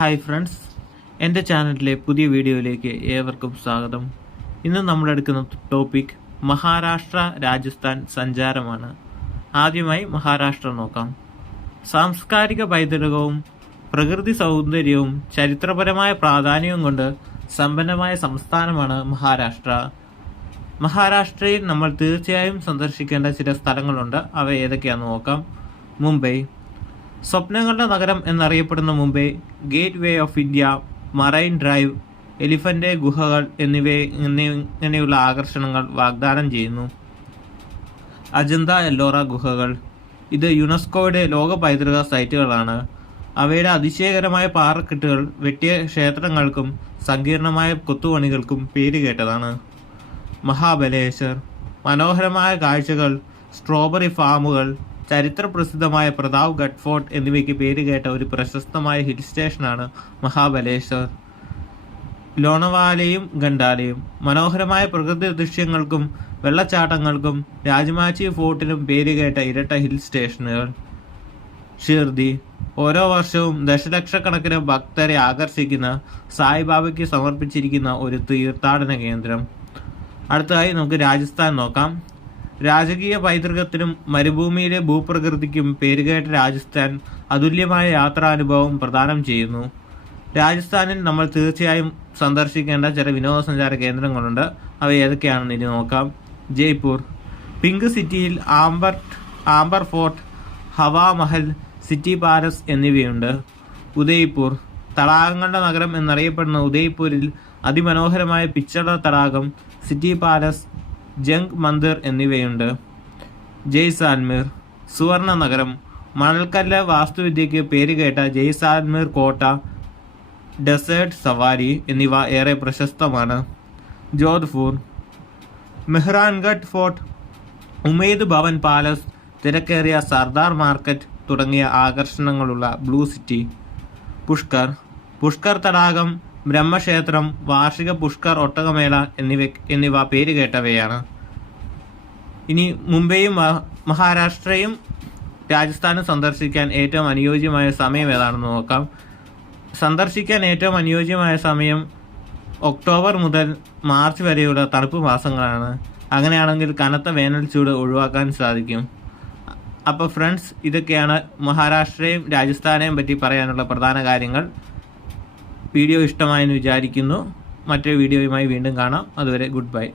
Hi friends എന്റെ ചാനലിലെ പുതിയ വീഡിയോയിലേക്ക് ഏവർക്കും സ്വാഗതം. ഇന്ന് നമ്മൾ എടുക്കുന്ന ടോപ്പിക് മഹാരാഷ്ട്ര രാജസ്ഥാൻ സഞ്ചാരമാണ്. ആദ്യമായി മഹാരാഷ്ട്ര നോക്കാം. സാംസ്കാരിക പൈതൃകവും പ്രകൃതി സൗന്ദര്യവും ചരിത്രപരമായ പ്രാധാന്യവും കൊണ്ട് സമ്പന്നമായ സംസ്ഥാനമാണ് മഹാരാഷ്ട്ര. മഹാരാഷ്ട്രയിൽ നമ്മൾ തീർച്ചയായും സന്ദർശിക്കേണ്ട ചില സ്ഥലങ്ങളുണ്ട്. അവ ഏതൊക്കെയാണെന്ന് നോക്കാം. മുംബൈ സ്വപ്നങ്ങളുടെ നഗരം എന്നറിയപ്പെടുന്ന Mumbai gateway of India marine drive elephant ഗുഹകൾ എന്നിവ എന്നിങ്ങനെയുള്ള ആകർഷണങ്ങൾ വാഗ്ദാനം ചെയ്യുന്നു. അജന്ത എല്ലോറ ഗുഹകൾ. ഇത് യുനെസ്കോയുടെ ലോക പൈതൃക സൈറ്റുകളാണ്. അവയുടെ അതിശയകരമായ പാറക്കെട്ടുകൾ വെട്ടിയ ക്ഷേത്രങ്ങൾക്കും സങ്കീർണമായ കൊത്തുപണികൾക്കും പേരുകേട്ടതാണ് മഹാബലേശ്വർ. മനോഹരമായ കാഴ്ചകൾ സ്ട്രോബെറി ഫാമുകൾ ചരിത്രപ്രസിദ്ധമായ പ്രതാവ് ഫോർട്ട് എന്നിവയ്ക്ക് പേരുകേട്ട ഒരു പ്രശസ്തമായ ഹിൽ സ്റ്റേഷനാണ് മഹാബലേശ്വർ. ലോണവാലയും ഗണ്ടാലയും മനോഹരമായ പ്രകൃതി ദൃശ്യങ്ങൾക്കും വെള്ളച്ചാട്ടങ്ങൾക്കും രാജമാച്ചി ഫോർട്ടിനും പേരുകേട്ട ഇരട്ട ഹിൽ സ്റ്റേഷനുകൾ. ഷിർദി ഓരോ വർഷവും ദശലക്ഷക്കണക്കിന് ഭക്തരെ ആകർഷിക്കുന്ന സായിബാബയ്ക്ക് സമർപ്പിച്ചിരിക്കുന്ന ഒരു തീർത്ഥാടന കേന്ദ്രം. അടുത്തതായി നമുക്ക് രാജസ്ഥാൻ നോക്കാം. രാജകീയ പൈതൃകത്തിനും മരുഭൂമിയിലെ ഭൂപ്രകൃതിക്കും പേരുകേട്ട രാജസ്ഥാൻ അതുല്യമായ യാത്രാനുഭവം പ്രദാനം ചെയ്യുന്നു. രാജസ്ഥാനിൽ നമ്മൾ തീർച്ചയായും സന്ദർശിക്കേണ്ട ചില വിനോദസഞ്ചാര കേന്ദ്രങ്ങളുണ്ട്. അവ ഏതൊക്കെയാണെന്ന് ഇനി നോക്കാം. ജയ്പൂർ. പിങ്ക് സിറ്റിയിൽ Amber Amber fort Hawa Mahal city palace എന്നിവയുണ്ട്. ഉദയ്പൂർ. തടാകങ്ങളുടെ നഗരം എന്നറിയപ്പെടുന്ന ഉദയ്പൂരിൽ അതിമനോഹരമായ പിച്ചള തടാകം സിറ്റി പാലസ് ജംഗ് മന്ദിർ എന്നിവയുണ്ട്. ജയ്സാൽമീർ സുവർണ നഗരം മണൽക്കല്ല് വാസ്തുവിദ്യയ്ക്ക് പേരുകേട്ട ജയ്സാൽമീർ കോട്ട ഡെസേർട്ട് സവാരി എന്നിവ ഏറെ പ്രശസ്തമാണ്. ജോധ്പൂർ മെഹ്റാൻഗഡ് ഫോർട്ട് ഉമേദ് ഭവൻ പാലസ് തിരക്കേറിയ സർദാർ മാർക്കറ്റ് തുടങ്ങിയ ആകർഷണങ്ങളുള്ള ബ്ലൂ സിറ്റി. പുഷ്കർ പുഷ്കർ തടാകം ബ്രഹ്മക്ഷേത്രം വാർഷിക പുഷ്കർ ഒട്ടകമേള എന്നിവ എന്നിവ പേരുകേട്ടവയാണ് ഇനി മുംബൈയും മഹാരാഷ്ട്രയും രാജസ്ഥാനും സന്ദർശിക്കാൻ ഏറ്റവും അനുയോജ്യമായ സമയം ഏതാണെന്ന് നോക്കാം. സന്ദർശിക്കാൻ ഏറ്റവും അനുയോജ്യമായ സമയം ഒക്ടോബർ മുതൽ മാർച്ച് വരെയുള്ള തണുപ്പ് മാസങ്ങളാണ്. അങ്ങനെയാണെങ്കിൽ കനത്ത വേനൽ ചൂട് ഒഴിവാക്കാൻ സാധിക്കും. അപ്പോൾ ഫ്രണ്ട്സ് ഇതൊക്കെയാണ് മഹാരാഷ്ട്രയും രാജസ്ഥാനെയും പറ്റി പറയാനുള്ള പ്രധാന കാര്യങ്ങൾ. വീഡിയോ ഇഷ്ടമായെന്ന് വിചാരിക്കുന്നു. മറ്റൊരു വീഡിയോയുമായി വീണ്ടും കാണാം. അതുവരെ ഗുഡ് ബൈ.